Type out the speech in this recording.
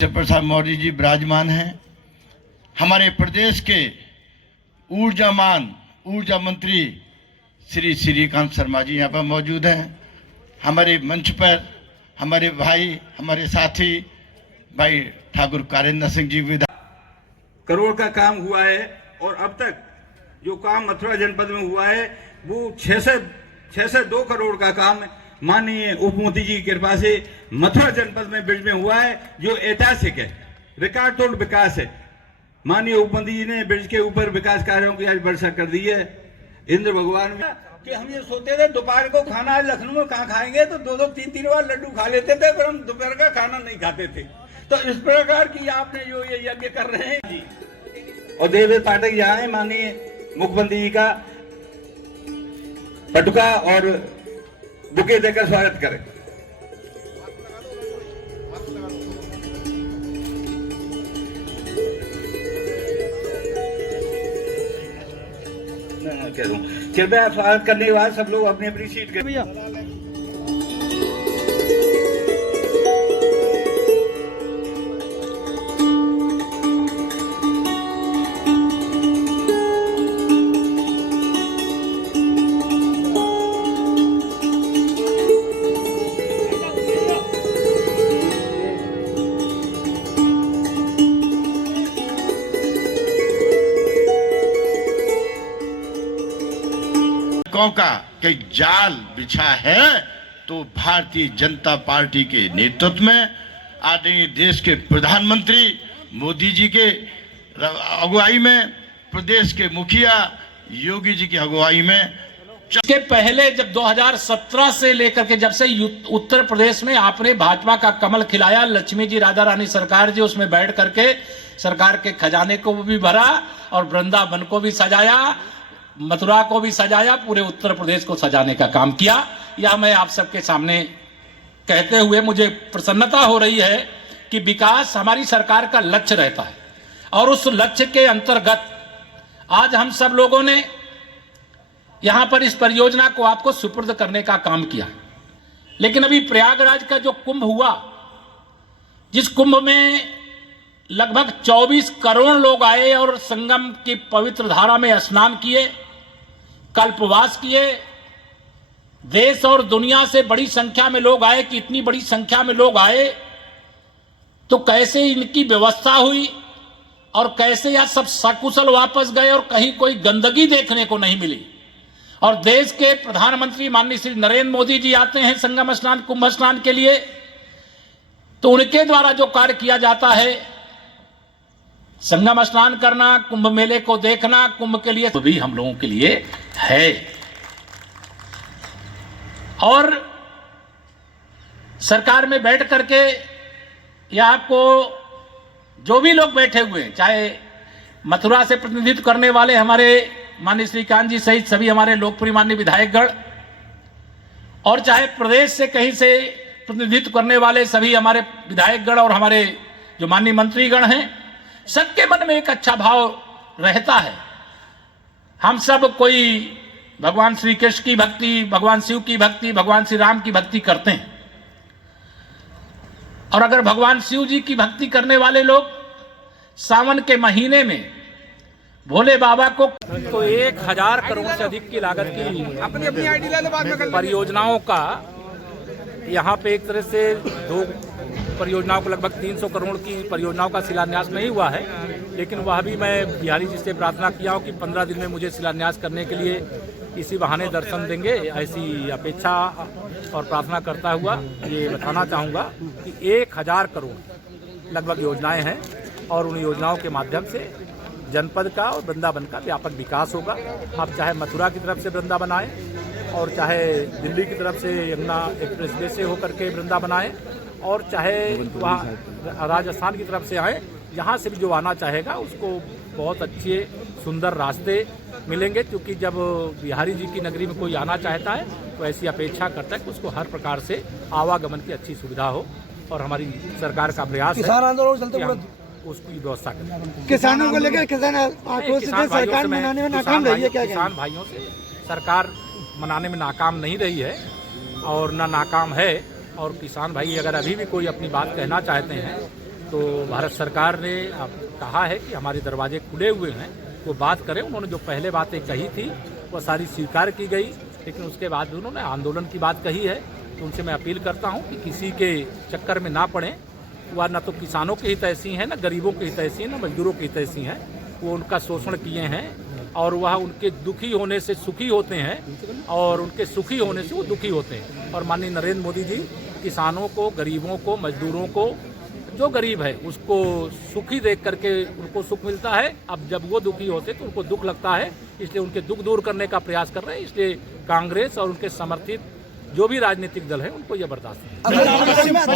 प्रसाद मौर्य जी विराजमान हैं। हमारे प्रदेश के ऊर्जा मंत्री श्री श्रीकांत शर्मा जी यहाँ पर मौजूद हैं। हमारे मंच पर हमारे भाई, हमारे साथी भाई ठाकुर कारेंद्र सिंह जी करोड़ का काम हुआ है और अब तक जो काम मथुरा जनपद में हुआ है वो 6 से 2 करोड़ का काम माननीय उप मुख्यमंत्री जी की कृपा से मथुरा जनपद में ब्रिज में हुआ है, जो ऐतिहासिक है, रिकॉर्ड तोड़ विकास है। माननीय उप मुख्यमंत्री जी ने ब्रिज के ऊपर विकास कार्यों की आज वर्षा कर दी है। इंद्र भगवान में कि हम ये सोचते थे दोपहर को खाना आज लखनऊ में कहाँ खाएंगे, तो 2-2 3-3 बार लड्डू खा लेते थे, पर हम दोपहर का खाना नहीं खाते थे। तो इस प्रकार की आपने जो ये यज्ञ कर रहे हैं जी, और देवेंद्र पाठक यहाँ है, माननीय मुख्यमंत्री जी का पटुका और बुके देकर स्वागत करें। कृपया स्वागत करने के बाद सब लोग अपनी अपनी सीट करें। भैया का कई जाल बिछा है, तो भारतीय जनता पार्टी के नेतृत्व में आदरणीय देश के प्रधानमंत्री मोदी जी के अगुवाई में, प्रदेश के मुखिया योगी जी की अगुवाई में, इसके पहले जब 2017 से लेकर के जब से उत्तर प्रदेश में आपने भाजपा का कमल खिलाया, लक्ष्मी जी राधा रानी सरकार जी उसमें बैठ करके सरकार के खजाने को भी भरा और वृंदावन को भी सजाया, मथुरा को भी सजाया, पूरे उत्तर प्रदेश को सजाने का काम किया। यह मैं आप सबके सामने कहते हुए मुझे प्रसन्नता हो रही है कि विकास हमारी सरकार का लक्ष्य रहता है और उस लक्ष्य के अंतर्गत आज हम सब लोगों ने यहां पर इस परियोजना को आपको सुपुर्द करने का काम किया। लेकिन अभी प्रयागराज का जो कुंभ हुआ, जिस कुंभ में लगभग 24 करोड़ लोग आए और संगम की पवित्र धारा में स्नान किए, कल्पवास किए, देश और दुनिया से बड़ी संख्या में लोग आए। कि इतनी बड़ी संख्या में लोग आए तो कैसे इनकी व्यवस्था हुई और कैसे यह सब सकुशल वापस गए और कहीं कोई गंदगी देखने को नहीं मिली। और देश के प्रधानमंत्री माननीय श्री नरेंद्र मोदी जी आते हैं संगम स्नान, कुंभ स्नान के लिए, तो उनके द्वारा जो कार्य किया जाता है, संगम स्नान करना, कुंभ मेले को देखना, कुंभ के लिए तो भी हम लोगों के लिए है। और सरकार में बैठ करके या आपको जो भी लोग बैठे हुए हैं, चाहे मथुरा से प्रतिनिधित्व करने वाले हमारे माननीय श्रीकांत जी सहित सभी हमारे लोकप्रिय माननीय विधायकगण, और चाहे प्रदेश से कहीं से प्रतिनिधित्व करने वाले सभी हमारे विधायकगण और हमारे जो माननीय मंत्रीगण हैं, सबके मन में एक अच्छा भाव रहता है। हम सब कोई भगवान श्री कृष्ण की भक्ति, भगवान शिव की भक्ति, भगवान श्री राम की भक्ति करते हैं। और अगर भगवान शिव जी की भक्ति करने वाले लोग सावन के महीने में भोले बाबा को तो 1000 करोड़ से अधिक की लागत की परियोजनाओं का यहाँ पे एक तरह से 2 परियोजनाओं को लगभग 300 करोड़ की परियोजनाओं का शिलान्यास नहीं हुआ है। लेकिन वह भी मैं बिहारी जी से प्रार्थना किया हूँ कि 15 दिन में मुझे शिलान्यास करने के लिए इसी बहाने दर्शन देंगे, ऐसी अपेक्षा और प्रार्थना करता हुआ ये बताना चाहूँगा कि 1000 करोड़ लगभग योजनाएं हैं और उन योजनाओं के माध्यम से जनपद का और वृंदावन का व्यापक विकास होगा। आप चाहे मथुरा की तरफ से वृंदावन आए और चाहे दिल्ली की तरफ से यमुना एक्सप्रेसवे से होकर के वृंदावन आए, और चाहे वहाँ राजस्थान की तरफ से आए, यहाँ से भी जो आना चाहेगा उसको बहुत अच्छे सुंदर रास्ते मिलेंगे। क्योंकि जब बिहारी जी की नगरी में कोई आना चाहता है तो ऐसी अपेक्षा करता है कि उसको हर प्रकार से आवागमन की अच्छी सुविधा हो, और हमारी सरकार का प्रयास है उसकी व्यवस्था करें। किसानों को लेकर सरकार मनाने में नाकाम रही है क्या? किसान भाइयों से सरकार मनाने में नाकाम नहीं रही है और न नाकाम है। और किसान भाई अगर अभी भी कोई अपनी बात कहना चाहते हैं तो भारत सरकार ने अब कहा है कि हमारे दरवाजे खुले हुए हैं, वो बात करें। उन्होंने जो पहले बातें कही थी वो सारी स्वीकार की गई, लेकिन उसके बाद भी उन्होंने आंदोलन की बात कही है। तो उनसे मैं अपील करता हूं कि किसी के चक्कर में ना पड़ें। वह न तो किसानों के हित ऐसी हैं, न गरीबों के हित ऐसी हैं, न मजदूरों के हित ऐसी हैं। वो उनका शोषण किए हैं और वह उनके दुखी होने से सुखी होते हैं और उनके सुखी होने से वो दुखी होते हैं। और माननीय नरेंद्र मोदी जी किसानों को, गरीबों को, मजदूरों को, जो गरीब है उसको सुखी देख करके उनको सुख मिलता है। अब जब वो दुखी होते तो उनको दुख लगता है, इसलिए उनके दुख दूर करने का प्रयास कर रहे हैं। इसलिए कांग्रेस और उनके समर्थित जो भी राजनीतिक दल है उनको यह बर्दाश्त नहीं है।